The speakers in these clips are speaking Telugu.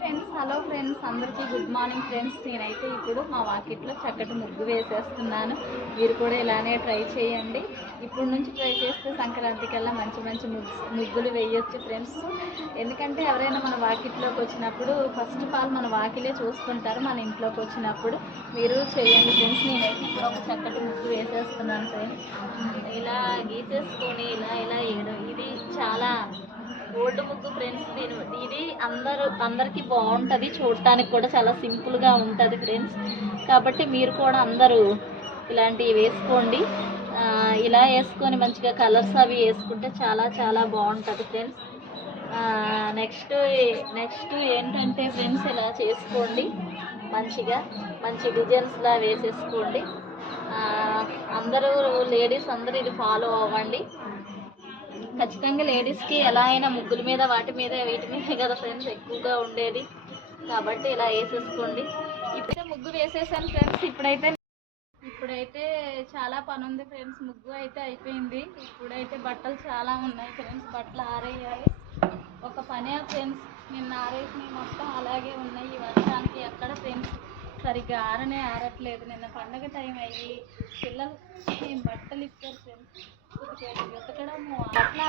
ఫ్రెండ్స్, హలో ఫ్రెండ్స్, అందరికీ గుడ్ మార్నింగ్ ఫ్రెండ్స్. నేనైతే ఇప్పుడు మా వాకిట్లో చక్కటి ముగ్గు వేసేస్తున్నాను. మీరు కూడా ఇలానే ట్రై చేయండి. ఇప్పుడు నుంచి ట్రై చేస్తే సంక్రాంతి కల్లా మంచి మంచి ముగ్గులు వేయొచ్చు ఫ్రెండ్స్. ఎందుకంటే ఎవరైనా మన వాకిట్లోకి వచ్చినప్పుడు ఫస్ట్ ఆఫ్ ఆల్ మన వాకిలే చూసుకుంటారు. మన ఇంట్లోకి వచ్చినప్పుడు మీరు చేయండి ఫ్రెండ్స్. నేనైతే ఇప్పుడు ఒక చక్కటి ముగ్గు వేసేస్తున్నాను ఫ్రెండ్స్. ఇలా గీసేసుకొని ఇలా ఇలా వేయడం ఇది చాలా ఓల్డ్ ముగ్గు ఫ్రెండ్స్. ఇది అందరికీ బాగుంటుంది, చూడటానికి కూడా చాలా సింపుల్గా ఉంటుంది ఫ్రెండ్స్. కాబట్టి మీరు కూడా అందరూ ఇలాంటివి వేసుకోండి. ఇలా వేసుకొని మంచిగా కలర్స్ అవి వేసుకుంటే చాలా చాలా బాగుంటుంది ఫ్రెండ్స్. నెక్స్ట్ ఏంటంటే ఫ్రెండ్స్, ఇలా చేసుకోండి మంచిగా మంచి డిజైన్స్లా వేసేసుకోండి. అందరూ లేడీస్ అందరూ ఇది ఫాలో అవ్వండి. ఖచ్చితంగా లేడీస్కి ఎలా అయినా ముగ్గుల మీద వీటి మీద కదా ఫ్రెండ్స్ ఎక్కువగా ఉండేది. కాబట్టి ఇలా వేసేసుకోండి. ఇప్పుడైతే ముగ్గు వేసేసాను ఫ్రెండ్స్. ఇప్పుడైతే చాలా పని ఉంది ఫ్రెండ్స్. ముగ్గు అయితే అయిపోయింది. ఇప్పుడైతే బట్టలు చాలా ఉన్నాయి ఫ్రెండ్స్. బట్టలు ఆరేయాలి. ఒక పనే ఫ్రెండ్స్. నిన్న ఆరేసినవి మొత్తం అలాగే ఉన్నాయి. ఈ వర్షానికి ఎక్కడ ఫ్రెండ్స్ సరిగ్గా ఆరట్లేదు. నిన్న పండగ టైం అయ్యి పిల్లలు బట్టలు ఇస్తారు ఫ్రెండ్స్. ఉతకడము బట్టలు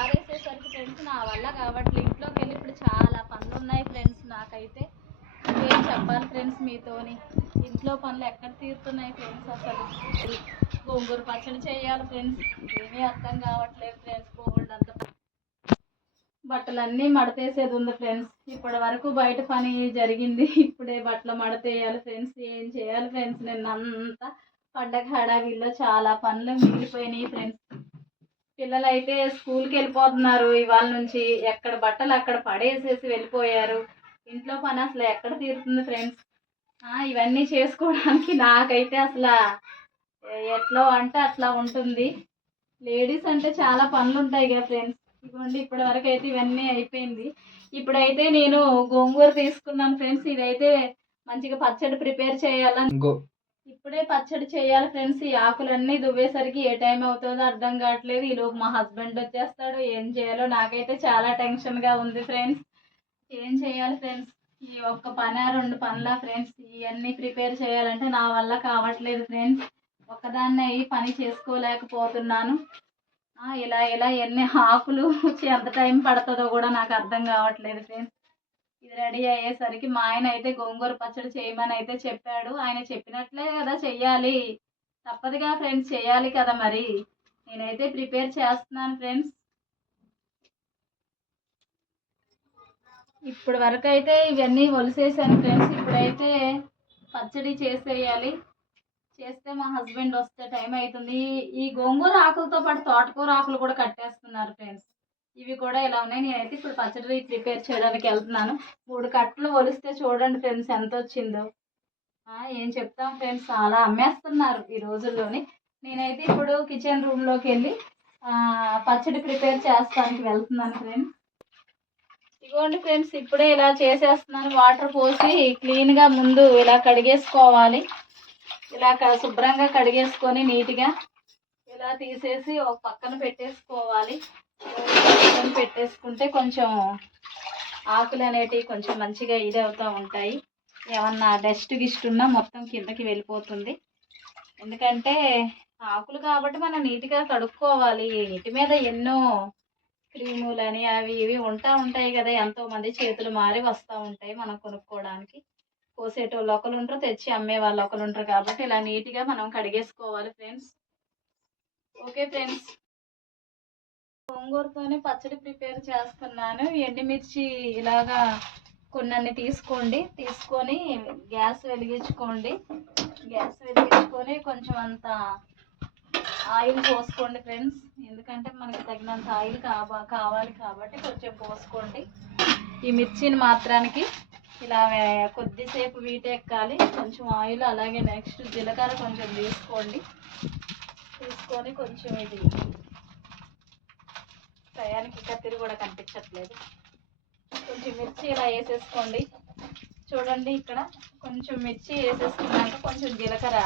ఆరేసేసరికి ఫ్రెండ్స్ నా వల్ల కావట్లేదు. ఇంట్లోకి వెళ్ళి ఇప్పుడు చాలా పనులు ఉన్నాయి ఫ్రెండ్స్. నాకైతే ఏం చెప్పాలి ఫ్రెండ్స్ మీతోని. ఇంట్లో పనులు ఎక్కడ తీరుతున్నాయి ఫ్రెండ్స్. అసలు గోంగూర పచ్చడి చేయాలి ఫ్రెండ్స్. ఏమీ అర్థం కావట్లేదు ఫ్రెండ్స్. బోల్డ్ అంత బట్టలన్నీ మడతేసేది ఉంది ఫ్రెండ్స్. ఇప్పటి వరకు బయట పని జరిగింది. ఇప్పుడే బట్టలు మడతేయాలి ఫ్రెండ్స్. ఏం చేయాలి ఫ్రెండ్స్. నిన్నంతా పండగ హడావిల్లో చాలా పనులు మిగిలిపోయినాయి ఫ్రెండ్స్. పిల్లలు అయితే స్కూల్కి వెళ్ళిపోతున్నారు. ఇవాళ నుంచి ఎక్కడ బట్టలు అక్కడ పడేసేసి వెళ్ళిపోయారు. ఇంట్లో పని అసలు ఎక్కడ తీరుతుంది ఫ్రెండ్స్. ఇవన్నీ చేసుకోవడానికి నాకైతే అసలు ఎట్లా అంటే అట్లా ఉంటుంది. లేడీస్ అంటే చాలా పనులు ఉంటాయి కదా ఫ్రెండ్స్. ఇదిగోండి ఇప్పటి వరకు అయితే ఇవన్నీ అయిపోయింది. ఇప్పుడైతే నేను గోంగూర తీసుకున్నాను ఫ్రెండ్స్. ఇదైతే మంచిగా పచ్చడి ప్రిపేర్ చేయాలని ఇప్పుడే పచ్చడి చేయాలి ఫ్రెండ్స్. ఈ ఆకులన్నీ దువ్వేసరికి ఏ టైం అవుతుందో అర్థం కావట్లేదు. ఈలోపు మా హస్బెండ్ వచ్చేస్తాడు. ఏం చేయాలో నాకైతే చాలా టెన్షన్గా ఉంది ఫ్రెండ్స్. ఏం చేయాలి ఫ్రెండ్స్. ఈ ఒక్క పని 2 పనులా ఫ్రెండ్స్. ఇవన్నీ ప్రిపేర్ చేయాలంటే నా వల్ల కావట్లేదు ఫ్రెండ్స్. ఒక్కదాన్నే అయ్యి పని చేసుకోలేకపోతున్నాను. ఇలా ఎన్ని ఆకులు ఎంత టైం పడుతుందో కూడా నాకు అర్థం కావట్లేదు ఫ్రెండ్స్. ఇది రెడీ అయ్యేసరికి మా ఆయన అయితే గోంగూర పచ్చడి చేయమని అయితే చెప్పాడు. ఆయన చెప్పినట్లే కదా చెయ్యాలి, తప్పదుగా ఫ్రెండ్స్, చేయాలి కదా. మరి నేనైతే ప్రిపేర్ చేస్తున్నాను ఫ్రెండ్స్. ఇప్పటి వరకు అయితే ఇవన్నీ ఒలిసేసాను ఫ్రెండ్స్. ఇప్పుడైతే పచ్చడి చేసేయాలి. చేస్తే మా హస్బెండ్ వస్తే టైం అవుతుంది. ఈ గోంగూర ఆకులతో పాటు తోటకూర ఆకులు కూడా కట్టేస్తున్నారు ఫ్రెండ్స్. ఇవి కూడా ఇలా ఉన్నాయి. నేనైతే ఇప్పుడు పచ్చడి ప్రిపేర్ చేయడానికి వెళ్తున్నాను. 3 కట్టలు ఒలిస్తే చూడండి ఫ్రెండ్స్ ఎంత వచ్చిందో. ఏం చెప్తాం ఫ్రెండ్స్, చాలా అమ్మేస్తున్నారు ఈ రోజుల్లోని. నేనైతే ఇప్పుడు కిచెన్ రూమ్లోకి వెళ్ళి పచ్చడి ప్రిపేర్ చేస్తానికి వెళ్తున్నాను ఫ్రెండ్స్. ఇదిగోండి ఫ్రెండ్స్, ఇప్పుడే ఇలా చేసేస్తున్నాను. వాటర్ పోసి క్లీన్గా ముందు ఇలా కడిగేసుకోవాలి. ఇలా శుభ్రంగా కడిగేసుకొని నీట్గా ఇలా తీసేసి ఒక పక్కన పెట్టేసుకోవాలి. పెట్టేసుకుంటే కొంచెం ఆకులు అనేటివి కొంచెం మంచిగా ఇది అవుతూ ఉంటాయి. ఏమన్నా డస్ట్ గిస్ట్ ఉన్నా మొత్తం కిందకి వెళ్ళిపోతుంది. ఎందుకంటే ఆకులు కాబట్టి మనం నీట్గా కడుక్కోవాలి. ఇంటి మీద ఎన్నో క్రీములని అవి ఇవి ఉంటాయి కదా. ఎంతోమంది చేతులు మారి వస్తూ ఉంటాయి మనం కొనుక్కోవడానికి. కోసేటోళ్ళు ఒకరు ఉంటారు, తెచ్చి అమ్మే వాళ్ళు ఒకరు ఉంటారు. కాబట్టి ఇలా నీట్గా మనం కడిగేసుకోవాలి ఫ్రెండ్స్. ఓకే ఫ్రెండ్స్, గోంగూరతోనే పచ్చడి ప్రిపేర్ చేస్తున్నాను. ఎండుమిర్చి ఇలాగా కొన్ని తీసుకొని గ్యాస్ వెలిగించుకోండి. కొంచెం అంత ఆయిల్ పోసుకోండి ఫ్రెండ్స్. ఎందుకంటే మనకి తగినంత ఆయిల్ కావాలి కాబట్టి కొంచెం పోసుకోండి. ఈ మిర్చిని మాత్రానికి ఇలా కొద్దిసేపు వీటెక్కాలి. కొంచెం ఆయిల్, అలాగే నెక్స్ట్ జీలకర్ర కొంచెం తీసుకొని కొంచెం ఇది ప్రయాణికి కత్తిరి కూడా కనిపించట్లేదు. కొంచెం మిర్చి ఇలా వేసేసుకోండి. చూడండి ఇక్కడ కొంచెం మిర్చి వేసేసుకున్నాక కొంచెం జీలకర్ర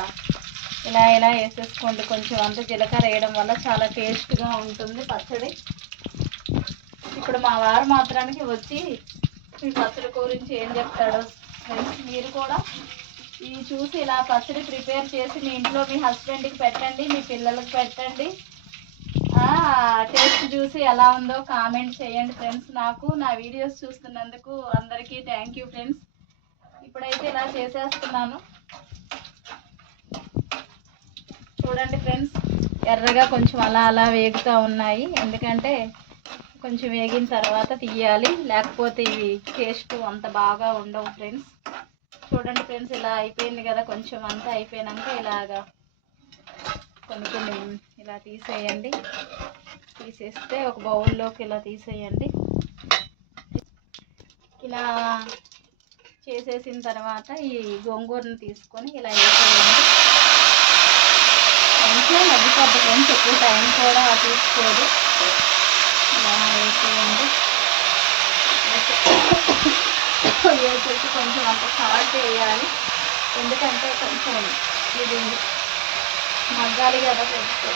ఇలా వేసేసుకోండి. కొంచెం అంత జీలకర్ర వేయడం వల్ల చాలా టేస్ట్గా ఉంటుంది పచ్చడి. ఇప్పుడు మా వారు మాత్రానికి వచ్చి మీ పచ్చడి గురించి ఏం చెప్తాడో ఫ్రెండ్స్. మీరు కూడా ఇవి చూసి ఇలా పచ్చడి ప్రిపేర్ చేసి మీ ఇంట్లో మీ హస్బెండ్కి పెట్టండి, మీ పిల్లలకు పెట్టండి. టేస్ట్ చూసి ఎలా ఉందో కామెంట్ చేయండి ఫ్రెండ్స్. నాకు నా వీడియోస్ చూస్తున్నందుకు అందరికీ థ్యాంక్ యూ ఫ్రెండ్స్. ఇప్పుడైతే ఇలా చేసేస్తున్నాను చూడండి ఫ్రెండ్స్. ఎర్రగా కొంచెం అలా అలా వేగుతూ ఉన్నాయి, ఎందుకంటే కొంచెం వేగిన తర్వాత తీయాలి, లేకపోతే ఇవి టేస్ట్ అంత బాగా ఉండవు ఫ్రెండ్స్. చూడండి ఫ్రెండ్స్, ఇలా అయిపోయింది కదా. కొంచెం అంతా అయిపోయాక ఇలాగా కొన్ని ఇలా తీసేయండి. తీసేస్తే ఒక బౌల్లోకి ఇలా తీసేయండి. ఇలా చేసేసిన తర్వాత ఈ గోంగూరను తీసుకొని ఇలా వేసేయండి. కొంచెం మగ్గిపోద్ది ఫ్రెండ్స్, ఎక్కువ టైం కూడా తీసుకోదు. ఇలా వేసేయండి. వేసేసి కొంచెం అంత సాల్ట్ వేయాలి, ఎందుకంటే కొంచెం ఇది మగ్గాలి కదా ఫ్రెండ్స్.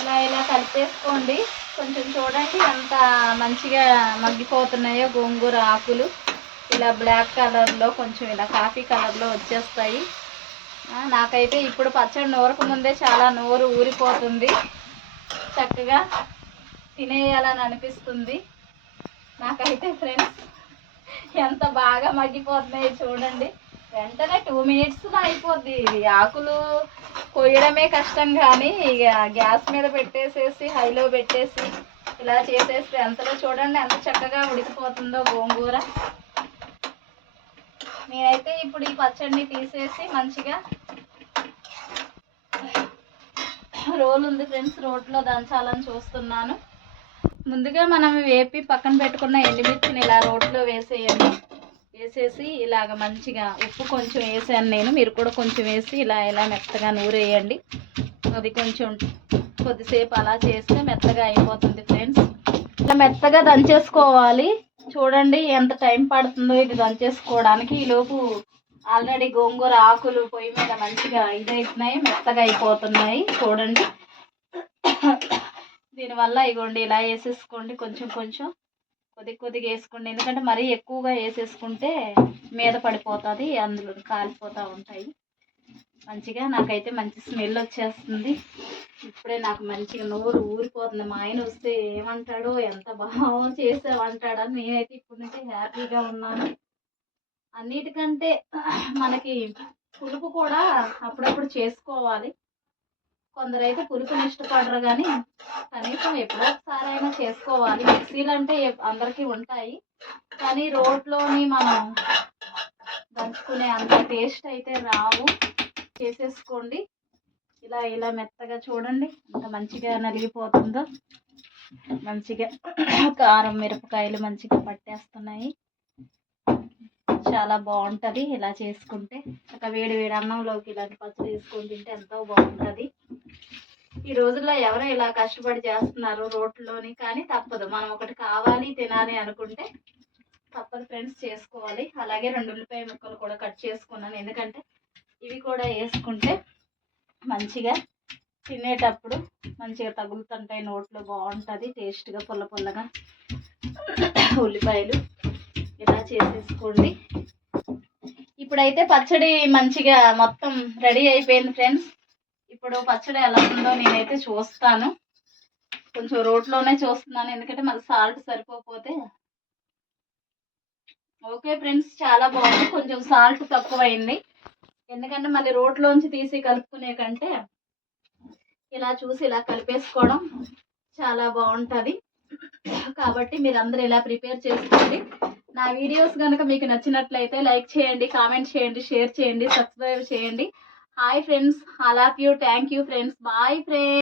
ఇలా ఇలా కలిపేసుకోండి. కొంచెం చూడండి ఎంత మంచిగా మగ్గిపోతున్నాయో గోంగూర ఆకులు. ఇలా బ్లాక్ కలర్లో కొంచెం ఇలా కాఫీ కలర్లో వచ్చేస్తాయి. నాకైతే ఇప్పుడు పచ్చడి నూరక ముందే చాలా నోరు ఊరిపోతుంది, చక్కగా తినేయాలని అనిపిస్తుంది నాకైతే ఫ్రెండ్స్. ఎంత బాగా మగ్గిపోతున్నాయి చూడండి. వెంటనే 2 minutesలో అయిపోద్ది. ఇది ఆకులు కొయ్యడమే కష్టం, కానీ ఇక గ్యాస్ మీద పెట్టేసేసి హైలో పెట్టేసి ఇలా చేసేస్తే ఎంతలో చూడండి ఎంత చక్కగా ఉడికిపోతుందో గోంగూర. నేనైతే ఇప్పుడు ఈ పచ్చడిని తీసేసి మంచిగా రోల్ ఉంది ఫ్రెండ్స్, రోట్లో దంచాలని చూస్తున్నాను. ముందుగా మనం వేపి పక్కన పెట్టుకున్న ఎండుమిర్చిని ఇలా రోట్లో వేసేయండి. వేసేసి ఇలాగ మంచిగా ఉప్పు కొంచెం వేసాను నేను, మీరు కూడా కొంచెం వేసి ఇలా ఇలా మెత్తగా నూరేయండి. అది కొంచెం కొద్దిసేపు అలా చేస్తే మెత్తగా అయిపోతుంది ఫ్రెండ్స్. ఇలా మెత్తగా దంచేసుకోవాలి. చూడండి ఎంత టైం పడుతుందో ఇది దంచేసుకోవడానికి. ఈలోపు ఆల్రెడీ గోంగూర ఆకులు పొయ్యి మీద మంచిగా ఇదైతున్నాయి, మెత్తగా అయిపోతున్నాయి చూడండి. దీనివల్ల ఇగోండి ఇలా వేసేసుకోండి, కొంచెం కొంచెం కొద్దిగా వేసుకోండి, ఎందుకంటే మరీ ఎక్కువగా వేసేసుకుంటే మీద పడిపోతుంది, అందులో కాలిపోతూ ఉంటాయి. మంచిగా నాకైతే మంచి స్మెల్ వచ్చేస్తుంది. ఇప్పుడే నాకు మంచిగా నోరు ఊరిపోతుంది. మా ఆయన వస్తే ఏమంటాడో, ఎంత బాగా చేసావంటాడని. నేనైతే ఇప్పటి నుంచి హ్యాపీగా ఉన్నాను. అన్నిటికంటే మనకి పులుపు కూడా అప్పుడప్పుడు చేసుకోవాలి. కొందరైతే పులుపుని ఇష్టపడరు, కానీ కనీసం ఎప్పుడో ఒకసారి అయినా చేసుకోవాలి. మిక్సీలు అంటే అందరికీ ఉంటాయి, కానీ రోట్లోని మనం దంచుకునే అంత టేస్ట్ అయితే రావు. చేసేసుకోండి ఇలా ఇలా మెత్తగా. చూడండి ఎంత మంచిగా నలిగిపోతుందో. మంచిగా కారం మిరపకాయలు మంచిగా పట్టేస్తున్నాయి. చాలా బాగుంటుంది ఇలా చేసుకుంటే. ఒక వేడి వేడి అన్నంలోకి ఇలాంటి పచ్చడి వేసుకొని తింటే ఎంతో బాగుంటుంది. ఈ రోజుల్లో ఎవరో ఇలా కష్టపడి చేస్తున్నారు రోట్లోని, కానీ తప్పదు. మనం ఒకటి కావాలి తినాలి అనుకుంటే తప్పదు ఫ్రెండ్స్, చేసుకోవాలి. అలాగే 2 ఉల్లిపాయ ముక్కలు కూడా కట్ చేసుకున్నాను, ఎందుకంటే ఇవి కూడా వేసుకుంటే మంచిగా తినేటప్పుడు మంచిగా తగులుతుంటాయి నోట్లో, బాగుంటుంది టేస్ట్గా పుల్ల పుల్లగా. ఉల్లిపాయలు ఇలా చేసేసుకోండి. ఇప్పుడైతే పచ్చడి మంచిగా మొత్తం రెడీ అయిపోయింది ఫ్రెండ్స్. ఇప్పుడు పచ్చడి ఎలా ఉందో నేనైతే చూస్తాను. కొంచెం రోట్లోనే చూస్తున్నాను, ఎందుకంటే మళ్ళీ సాల్ట్ సరిపోతే. ఓకే ఫ్రెండ్స్, చాలా బాగుంది. కొంచెం సాల్ట్ తక్కువైంది, ఎందుకంటే మళ్ళీ రోట్లోంచి తీసి కలుపుకునే కంటే ఇలా చూసి ఇలా కలిపేసుకోవడం చాలా బాగుంటుంది. కాబట్టి మీరందరూ ఇలా ప్రిపేర్ చేసుకోండి. నా వీడియోస్ కనుక మీకు నచ్చినట్లయితే లైక్ చేయండి, కామెంట్ చేయండి, షేర్ చేయండి, సబ్స్క్రైబ్ చేయండి. Hi friends, I love you, thank you friends, bye friends.